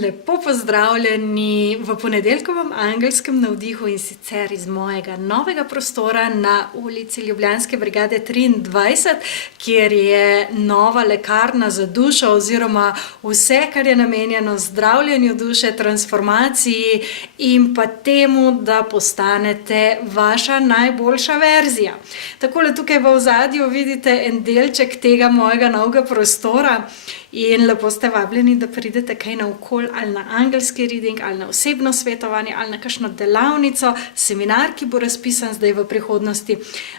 Lepo pozdravljeni v ponedeljkovem angelskem navdihu in sicer iz mojega novega prostora na ulici Ljubljanske brigade 23, kjer je nova lekarna za dušo oziroma vse, kar je namenjeno zdravljenju duše, transformaciji in pa temu, da postanete vaša najboljša verzija. Takole tukaj v ozadju vidite en delček tega mojega novega prostora in lepo ste vabljeni, da pridete kaj naokoli ali na angelski reading, ali na osebno svetovanje, ali na kakšno delavnico, seminar, ki bo razpisan zdaj v prihodnosti.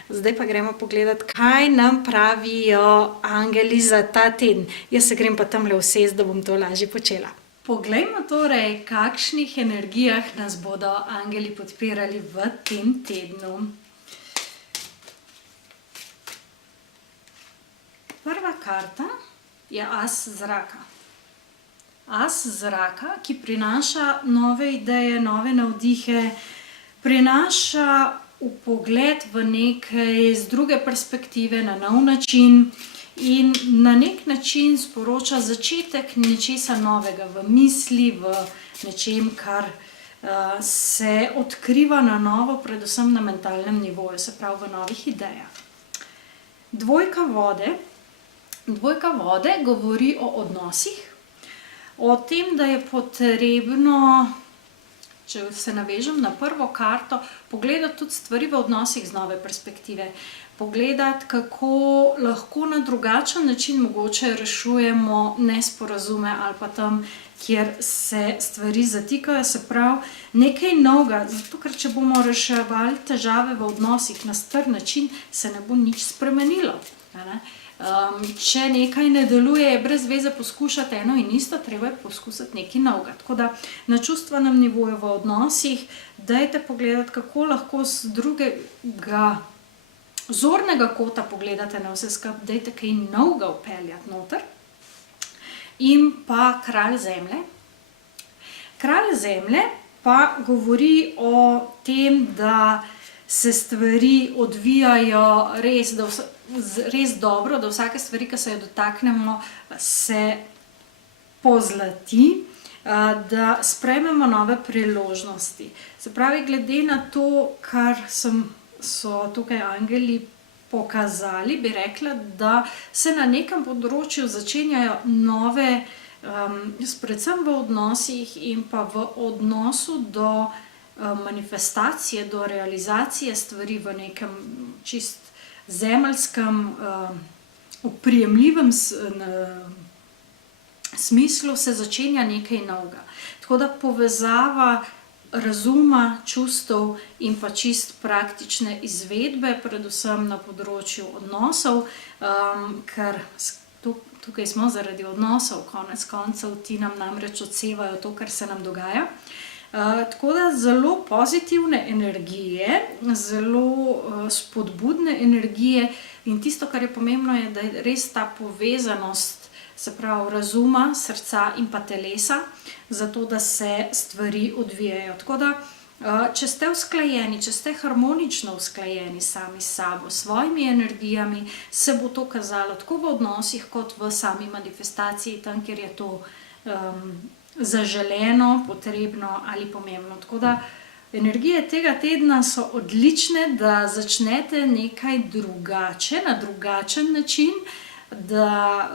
Zdaj pa gremo pogledat, kaj nam pravijo angeli za ta teden. Jaz se grem pa tamle usest, da bom to lažje počela. Poglejmo torej, kakšnih energijah nas bodo angeli podpirali v tem tednu. Prva karta je as zraka. As zraka, ki prinaša nove ideje, nove navdihe, prinaša vpogled v nekaj z druge perspektive, na nov način in na nek način sporoča začetek nečesa novega v misli, v nečem, kar se odkriva na novo, predvsem na mentalnem nivoju, se pravi v novih idejah. Dvojka vode govori o odnosih, o tem, da je potrebno, če se navežem na prvo karto, pogledati tudi stvari v odnosih z nove perspektive. Pogledati, kako lahko na drugačen način mogoče rešujemo nesporazume ali pa tam, kjer se stvari zatikajo, se pravi nekaj novega. Zato, ker če bomo reševali težave v odnosih na star način, se ne bo nič spremenilo. Če nekaj ne deluje, je brez veze poskušati eno in isto, treba je poskusiti nekaj novega. Tako da na čustvenem nivoju v odnosih dajte pogledati, kako lahko z drugega zornega kota pogledate na vse skupaj, dajte kaj novega vpeljati noter. In pa kralj zemlje. Kralj zemlje pa govori o tem, da se stvari odvijajo res dobro, da vsake stvari, ki se jo dotaknemo, se pozlati, da sprejmemo nove priložnosti. Se pravi, glede na to, kar so tukaj angeli pokazali, bi rekla, da se na nekem področju začenjajo nove, predvsem v odnosih in pa v odnosu do manifestacije, do realizacije stvari v nekem čist zemeljskem, oprijemljivem smislu se začenja nekaj novega. Tako da povezava razuma, čustev in pa čist praktične izvedbe, predvsem na področju odnosov, ker tukaj smo zaradi odnosov, konec koncev ti nam namreč odsevajo to, kar se nam dogaja. Tako da zelo pozitivne energije, zelo spodbudne energije in tisto, kar je pomembno, je, da je res ta povezanost, se pravi razuma, srca in pa telesa, zato da se stvari odvijajo. Tako da, če ste usklajeni, če ste harmonično usklajeni sami s sabo, s svojimi energijami, se bo to kazalo tako v odnosih, kot v sami manifestaciji, tam, kjer je to zaželeno, potrebno ali pomembno. Tako da energije tega tedna so odlične, da začnete nekaj drugače, na drugačen način, da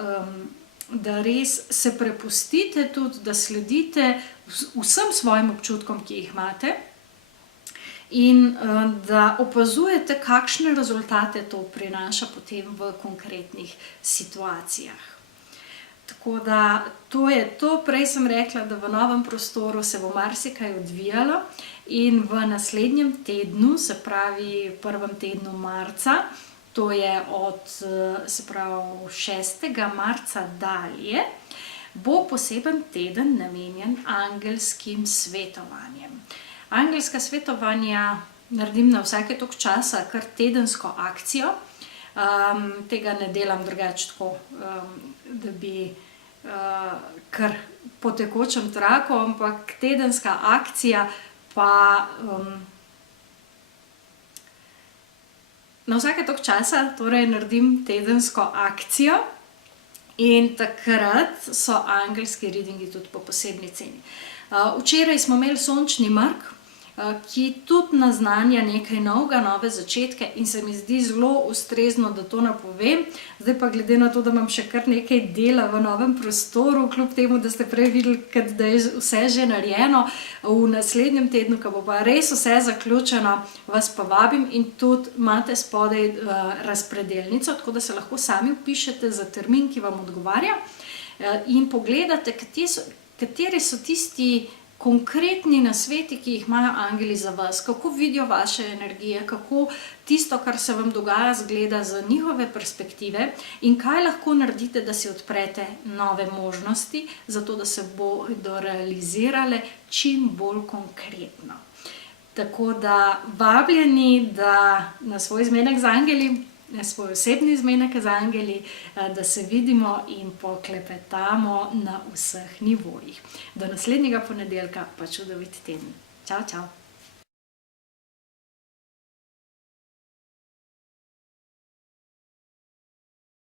res se prepustite tudi, da sledite vsem svojim občutkom, ki jih imate in da opazujete, kakšne rezultate to prinaša potem v konkretnih situacijah. Tako da to je to. Prej sem rekla, da v novem prostoru se bo marsikaj odvijalo in v naslednjem tednu, se pravi prvem tednu marca, to je od, se pravi 6. marca dalje, bo poseben teden namenjen angelskim svetovanjem. Angelska svetovanja naredim na vsake toliko časa, kar tedensko akcijo. Tega ne delam drugače tako, da bi kar po tekočem traku, ampak tedenska akcija pa na vsake toliko časa torej naredim tedensko akcijo In takrat so angelski readingi tudi po posebni ceni. Včeraj smo imeli sončni mrk, ki tudi naznanja nekaj novega, nove začetke in se mi zdi zelo ustrezno, da to napovem. Zdaj pa glede na to, da imam še kar nekaj dela v novem prostoru, kljub temu, da ste prej videli, da je vse že narejeno, v naslednjem tednu, ko bo pa res vse zaključeno, vas pa vabim in tudi imate spodaj razpredelnico, tako da se lahko sami vpišete za termin, ki vam odgovarja in pogledate, kateri so tisti konkretni nasveti, ki jih imajo angeli za vas, kako vidijo vaše energije, kako tisto, kar se vam dogaja, zgleda z njihove perspektive in kaj lahko naredite, da si odprete nove možnosti, zato da se bodo realizirale čim bolj konkretno. Tako da vabljeni, da na svoj zmenek z angeli, na svoj osebni zmenek z angeli, da se vidimo in poklepetamo na vseh nivojih. Do naslednjega ponedeljka pa čudovit teden. Čau, čau!